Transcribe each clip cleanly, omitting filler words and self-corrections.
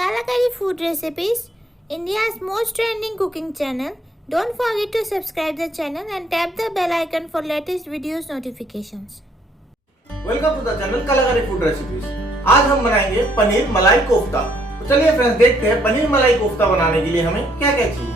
Kalakari Food Recipes, India's most trending cooking channel. Don't forget to subscribe the channel and tap the bell icon for latest videos notifications. Welcome to the channel Kalakari food recipes. आज हम बनाएंगे पनीर मलाई कोफ्ता। तो चलिए friends देखते हैं पनीर मलाई कोफ्ता बनाने के लिए हमें क्या क्या चाहिए।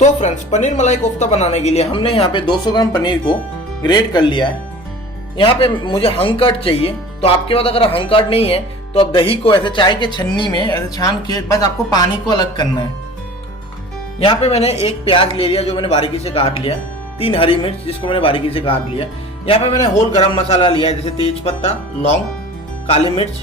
तो फ्रेंड्स पनीर मलाई कोफ्ता बनाने के लिए हमने यहाँ पे 200 ग्राम पनीर को ग्रेट कर लिया है। यहाँ पे मुझे हंग कट चाहिए, तो आपके पास अगर हंग कट नहीं है तो आप दही को ऐसे चाय के छन्नी में ऐसे छान के बस आपको पानी को अलग करना है। यहाँ पे मैंने एक प्याज ले लिया जो मैंने बारीकी से काट लिया, 3 हरी मिर्च जिसको मैंने बारीकी से काट लिया। यहाँ पे मैंने होल गरम मसाला लिया है जैसे तेज पत्ता, लौंग, काली मिर्च,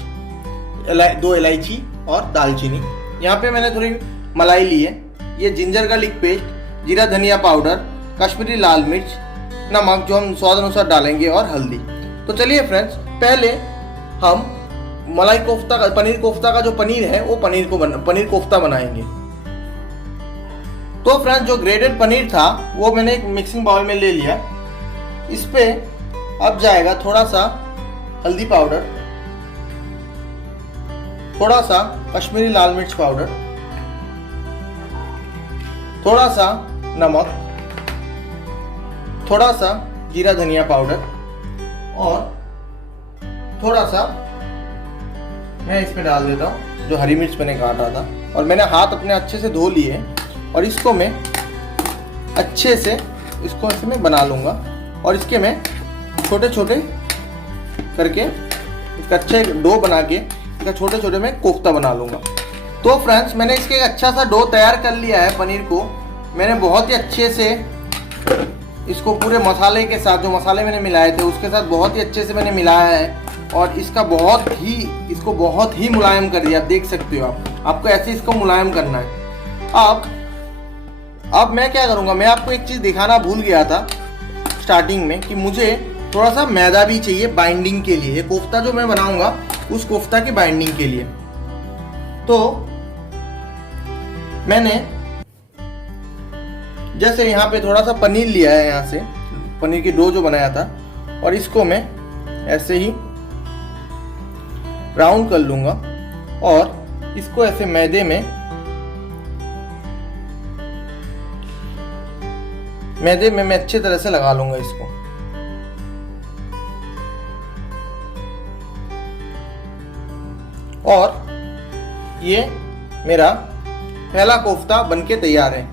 2 इलायची और दालचीनी। यहाँ पे मैंने थोड़ी मलाई ली है, ये जिंजर गार्लिक पेस्ट, जीरा धनिया पाउडर, कश्मीरी लाल मिर्च, नमक जो हम स्वाद अनुसार डालेंगे और हल्दी। तो चलिए फ्रेंड्स पहले हम मलाई कोफ्ता का पनीर कोफ्ता का जो पनीर है वो पनीर कोफ्ता बनाएंगे। तो फ्रेंड्स जो ग्रेटेड पनीर था वो मैंने एक मिक्सिंग बाउल में ले लिया। इस पे अब जाएगा थोड़ा सा हल्दी पाउडर, थोड़ा सा कश्मीरी लाल मिर्च पाउडर, थोड़ा सा नमक, थोड़ा सा जीरा धनिया पाउडर और थोड़ा सा मैं इसमें डाल देता हूँ जो हरी मिर्च मैंने काटा था। और मैंने हाथ अपने अच्छे से धो लिए और इसको मैं अच्छे से इसमें बना लूँगा और इसके मैं छोटे छोटे करके इसका अच्छा एक डो बना के इसका छोटे छोटे मैं कोफ्ता बना लूँगा। तो फ्रेंड्स मैंने इसके एक अच्छा सा डो तैयार कर लिया है। पनीर को मैंने बहुत ही अच्छे से इसको पूरे मसाले के साथ, जो मसाले मैंने मिलाए थे उसके साथ बहुत ही अच्छे से मैंने मिलाया है और इसको बहुत ही मुलायम कर दिया। आप देख सकते हो, आपको ऐसे इसको मुलायम करना है। अब मैं क्या करूँगा, मैं आपको एक चीज़ दिखाना भूल गया था स्टार्टिंग में कि मुझे थोड़ा सा मैदा भी चाहिए बाइंडिंग के लिए। ये कोफ्ता जो मैं बनाऊंगा उस कोफ्ता की बाइंडिंग के लिए। तो मैंने जैसे यहाँ पे थोड़ा सा पनीर लिया है, यहाँ से पनीर की डो जो बनाया था और इसको मैं ऐसे ही राउंड कर लूंगा और इसको ऐसे मैदे में मैं अच्छी तरह से लगा लूंगा इसको। और ये मेरा पहला कोफ्ता बनके तैयार है।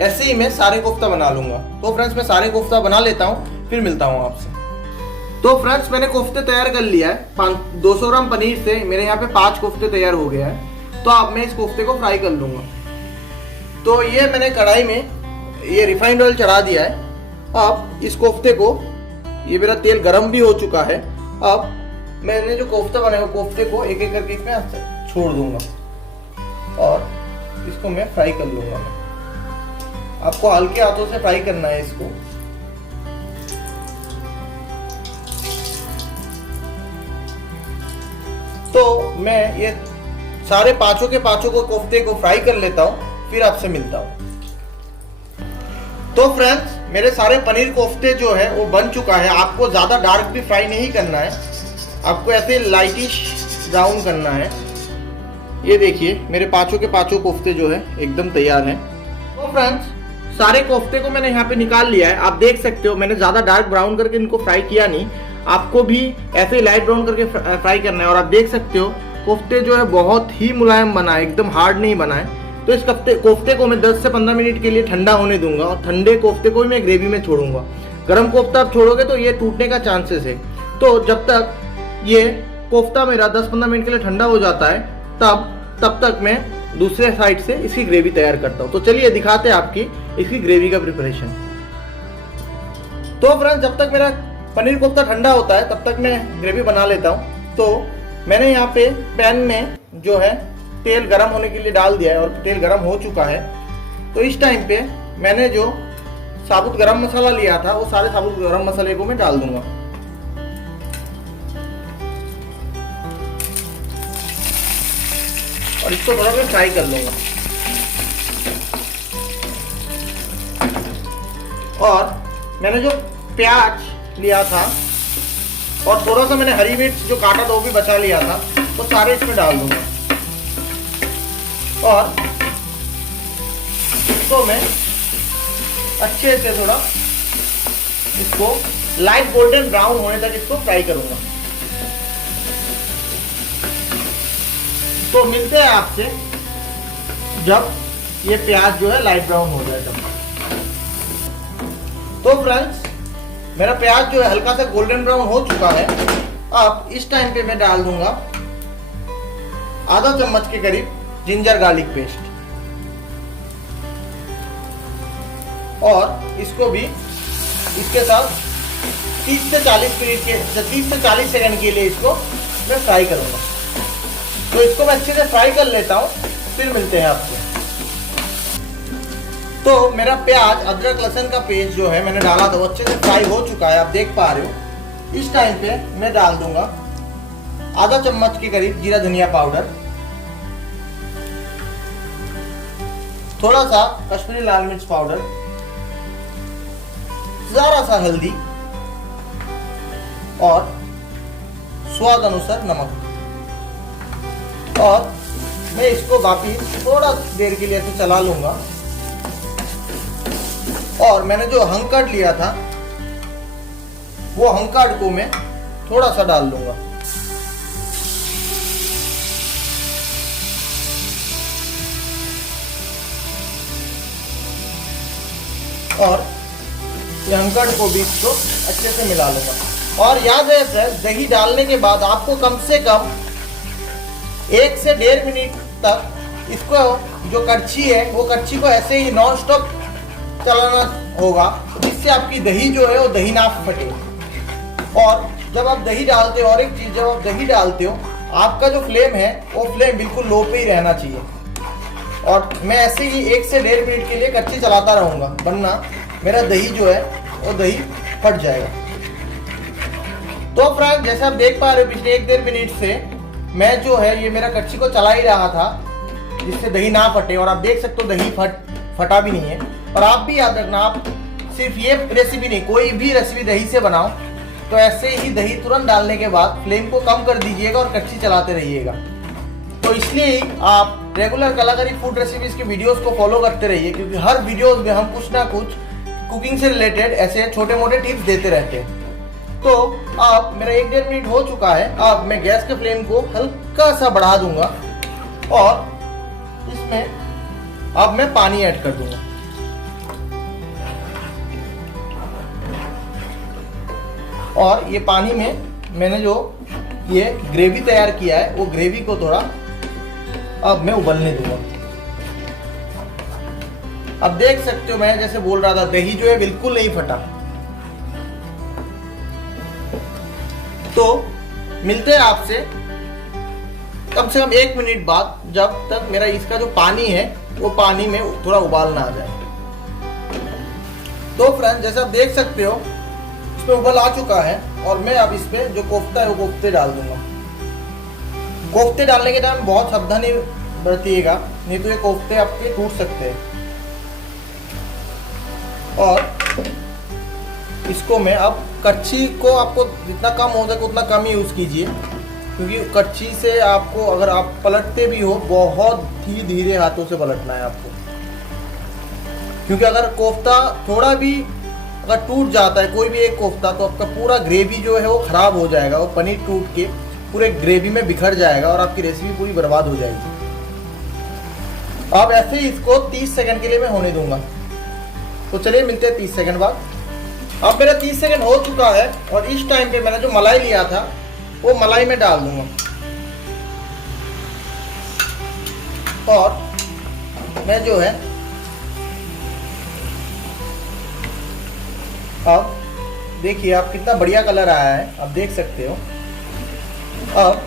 ऐसे ही मैं सारे कोफ्ता बना लूंगा। तो फ्रेंड्स मैं सारे कोफ्ता बना लेता हूँ, फिर मिलता हूँ आपसे। तो फ्रेंड्स मैंने कोफ्ते तैयार कर लिया है। 200 ग्राम पनीर से मेरे यहाँ पे 5 कोफ्ते तैयार हो गया है। तो अब मैं इस कोफ्ते को फ्राई कर लूंगा। तो ये मैंने कढ़ाई में ये रिफाइंड ऑयल चढ़ा दिया है। अब इस कोफ्ते को, ये मेरा तेल गरम भी हो चुका है। अब मैंने जो कोफ्ता बनाया कोफ्ते को एक एक करके इसमें छोड़ दूंगा और इसको मैं फ्राई कर लूंगा। आपको हल्के हाथों से फ्राई करना है इसको। तो मैं ये सारे पांचों के पांचों को कोफ्ते को फ्राई कर लेता हूं, फिर आपसे मिलता हूं। तो फ्रेंड्स मेरे सारे पनीर कोफ्ते जो है वो बन चुका है। आपको ज्यादा डार्क भी फ्राई नहीं करना है, आपको ऐसे लाइटिश ब्राउन करना है। ये देखिए मेरे पांचों के पांचों कोफ्ते जो है एकदम तैयार हैं। तो फ्रेंड्स सारे कोफ्ते को मैंने यहाँ पे निकाल लिया है। आप देख सकते हो मैंने ज्यादा डार्क ब्राउन करके इनको फ्राई किया नहीं, आपको भी ऐसे ही लाइट ब्राउन करके फ्राई करना है। और आप देख सकते हो कोफ्ते जो है बहुत ही मुलायम बना है, एकदम हार्ड नहीं बना है। तो इस कोफ्ते को मैं 10 से 15 मिनट के लिए ठंडा होने दूंगा और ठंडे कोफ्ते को भी मैं ग्रेवी में छोड़ूंगा। गर्म कोफ्ता आप छोड़ोगे तो ये टूटने का चांसेस है। तो जब तक ये कोफ्ता मेरा 10-15 मिनट के लिए ठंडा हो जाता है तब तक मैं दूसरे साइड से इसकी ग्रेवी तैयार करता हूँ। तो चलिए दिखाते हैं आपकी इसकी ग्रेवी का प्रिपरेशन। तो फ्रेंड्स जब तक मेरा पनीर कोफ्ता ठंडा होता है तब तक मैं ग्रेवी बना लेता हूँ। तो मैंने यहाँ पे पैन में जो है तेल गरम होने के लिए डाल दिया है और तेल गरम हो चुका है। तो इस टाइम पे मैंने जो साबुत गरम मसाला लिया था वो सारे साबुत गरम मसाले को मैं डाल दूंगा और इसको थोड़ा मैं फ्राई कर लूंगा। और मैंने जो प्याज लिया था और थोड़ा सा मैंने हरी मिर्च जो काटा था वो भी बचा लिया था, तो सारे इसमें डाल दूंगा। और इसको मैं अच्छे से थोड़ा इसको लाइट गोल्डन ब्राउन होने तक इसको फ्राई करूंगा। तो मिलते हैं आपसे जब ये प्याज जो है लाइट ब्राउन हो जाए तब। तो फ्रेंड्स, मेरा प्याज जो है हल्का सा गोल्डन ब्राउन हो चुका है। अब इस टाइम पे मैं डाल दूंगा आधा चम्मच के करीब जिंजर गार्लिक पेस्ट और इसको भी इसके साथ 30 से 40 सेकंड के लिए इसको मैं फ्राई करूंगा। तो इसको मैं अच्छे से फ्राई कर लेता हूं, फिर मिलते हैं आपसे। तो मेरा प्याज अदरक लहसुन का पेस्ट जो है मैंने डाला था वो अच्छे से फ्राई हो चुका है, आप देख पा रहे हो। इस टाइम पे मैं डाल दूंगा आधा चम्मच के करीब जीरा धनिया पाउडर, थोड़ा सा कश्मीरी लाल मिर्च पाउडर, जरा सा हल्दी और स्वाद अनुसार नमक। और मैं इसको वापिस थोड़ा देर के लिए ऐसे चला लूंगा। और मैंने जो हंकड़ लिया था वो हंकड़ को मैं थोड़ा सा डाल दूंगा। और ये हंकड़ को भी इसको अच्छे से मिला लूंगा। और याद है फ्रेंड्स, दही डालने के बाद आपको कम से कम 1 से 1.5 मिनट तक इसको जो कड़छी है वो कड़छी को ऐसे ही नॉन स्टॉप चलाना होगा, जिससे आपकी दही जो है वो दही ना फटे। और जब आप दही डालते हो, और एक चीज, जब आप दही डालते हो आपका जो फ्लेम है वो फ्लेम बिल्कुल लो पे ही रहना चाहिए। और मैं ऐसे ही 1 से 1.5 मिनट के लिए कच्ची चलाता रहूंगा, वरना मेरा दही जो है वो दही फट जाएगा। तो फ्रेंड्स, जैसे आप देख पा रहे हो पिछले 1-1.5 मिनट से मैं जो है ये मेरा कच्ची को चला ही रहा था, जिससे दही ना फटे। और आप देख सकते हो दही फटा भी नहीं है। और आप भी याद रखना, आप सिर्फ ये रेसिपी नहीं, कोई भी रेसिपी दही से बनाओ तो ऐसे ही दही तुरंत डालने के बाद फ्लेम को कम कर दीजिएगा और कच्ची चलाते रहिएगा। तो इसलिए ही आप रेगुलर कलाकारी फूड रेसिपीज के वीडियोस को फॉलो करते रहिए, क्योंकि हर वीडियोस में हम कुछ ना कुछ कुकिंग से रिलेटेड ऐसे छोटे मोटे टिप्स देते रहते हैं। तो अब मेरा 1-1.5 मिनट हो चुका है। अब मैं गैस के फ्लेम को हल्का सा बढ़ा दूंगा और इसमें अब मैं पानी ऐड कर दूंगा। और ये पानी में मैंने जो ये ग्रेवी तैयार किया है वो ग्रेवी को थोड़ा अब मैं उबलने दूंगा। अब देख सकते हो मैं जैसे बोल रहा था, दही जो है बिल्कुल नहीं फटा। तो मिलते हैं आपसे कम से कम 1 मिनट बाद, जब तक मेरा इसका जो पानी है वो पानी में थोड़ा उबाल ना आ जाए। तो फ्रेंड्स, जैसे आप देख सकते हो इसमें उबल आ चुका है और मैं अब इसमें जो कोफ्ता है वो कोफ्ते डाल दूंगा। कोफ्ते डालने के टाइम बहुत सावधानी बरतिएगा, नहीं तो ये कोफ्ते आपके टूट सकते हैं। और इसको मैं अब कच्ची को आपको जितना कम हो सके उतना कम ही यूज़ कीजिए, क्योंकि कच्ची से आपको अगर आप पलटते भी हो बहुत ही धीरे हाथों से पलटना है आपको, क्योंकि अगर कोफ्ता थोड़ा भी अगर टूट जाता है कोई भी एक कोफ्ता तो आपका पूरा ग्रेवी जो है वो ख़राब हो जाएगा। वो पनीर टूट के पूरे ग्रेवी में बिखर जाएगा और आपकी रेसिपी पूरी बर्बाद हो जाएगी। अब ऐसे ही इसको 30 सेकंड के लिए मैं होने दूंगा। तो चलिए मिलते हैं 30 सेकंड बाद। अब मेरा 30 सेकंड हो चुका है और इस टाइम पे मैंने जो मलाई लिया था वो मलाई में डाल दूंगा। और मैं जो है अब देखिए आप कितना बढ़िया कलर आया है, आप देख सकते हो। अब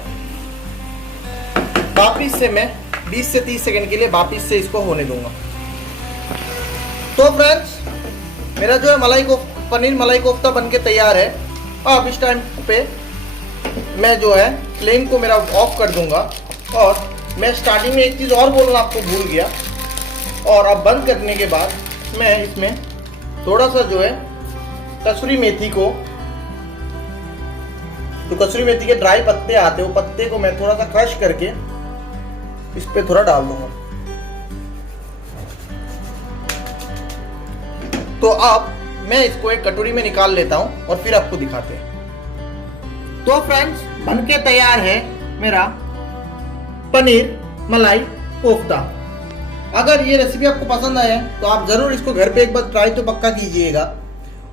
वापिस से मैं 20 से 30 सेकंड के लिए वापिस से इसको होने दूंगा। तो फ्रेंड्स, मेरा जो है पनीर मलाई कोफ्ता बनके तैयार है। अब इस टाइम पे मैं जो है फ्लेम को मेरा ऑफ कर दूंगा। और मैं स्टार्टिंग में एक चीज़ और बोलना आपको भूल गया, और अब बंद करने के बाद मैं इसमें थोड़ा सा जो है कसूरी मेथी को, तो कसूरी मेथी के ड्राई पत्ते आते हैं, वो पत्ते को मैं थोड़ा सा क्रश करके इस पे थोड़ा डाल दूंगा। तो अब मैं इसको एक कटोरी में निकाल लेता हूं और फिर आपको दिखाते हैं। तो फ्रेंड्स, बनके तैयार है मेरा पनीर मलाई कोफ्ता। अगर ये रेसिपी आपको पसंद आया तो आप जरूर इसको घर पे एक बार ट्राई तो पक्का कीजिएगा।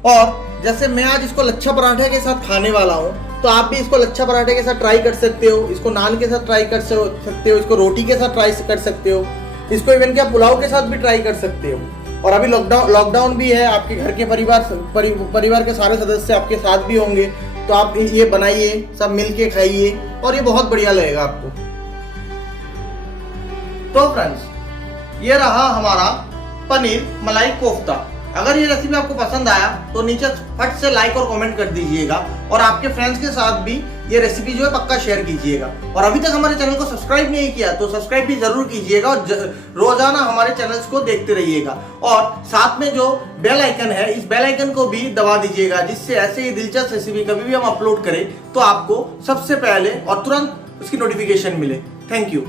और जैसे मैं आज इसको लच्छा पराठे के साथ खाने वाला हूँ, तो आप भी इसको लच्छा पराठे के साथ ट्राई कर सकते हो, इसको नान के साथ ट्राई कर सकते हो, इसको रोटी के साथ ट्राई कर सकते हो, इसको इवन क्या पुलाव के साथ भी ट्राई कर सकते हो। और अभी लॉकडाउन भी है, आपके घर के परिवार के सारे सदस्य आपके साथ भी होंगे, तो आप ये बनाइए, सब मिलके खाइए और ये बहुत बढ़िया लगेगा आपको। तो फ्रेंड्स, ये रहा हमारा पनीर मलाई कोफ्ता। अगर ये रेसिपी आपको पसंद आया तो नीचे फट से लाइक और कमेंट कर दीजिएगा और आपके फ्रेंड्स के साथ भी ये रेसिपी जो है पक्का शेयर कीजिएगा। और अभी तक हमारे चैनल को सब्सक्राइब नहीं किया तो सब्सक्राइब भी जरूर कीजिएगा और रोजाना हमारे चैनल्स को देखते रहिएगा। और साथ में जो बेल आइकन है, इस बेल आइकन को भी दबा दीजिएगा, जिससे ऐसे ही दिलचस्प रेसिपी कभी भी हम अपलोड करें तो आपको सबसे पहले और तुरंत उसकी नोटिफिकेशन मिले। Thank you.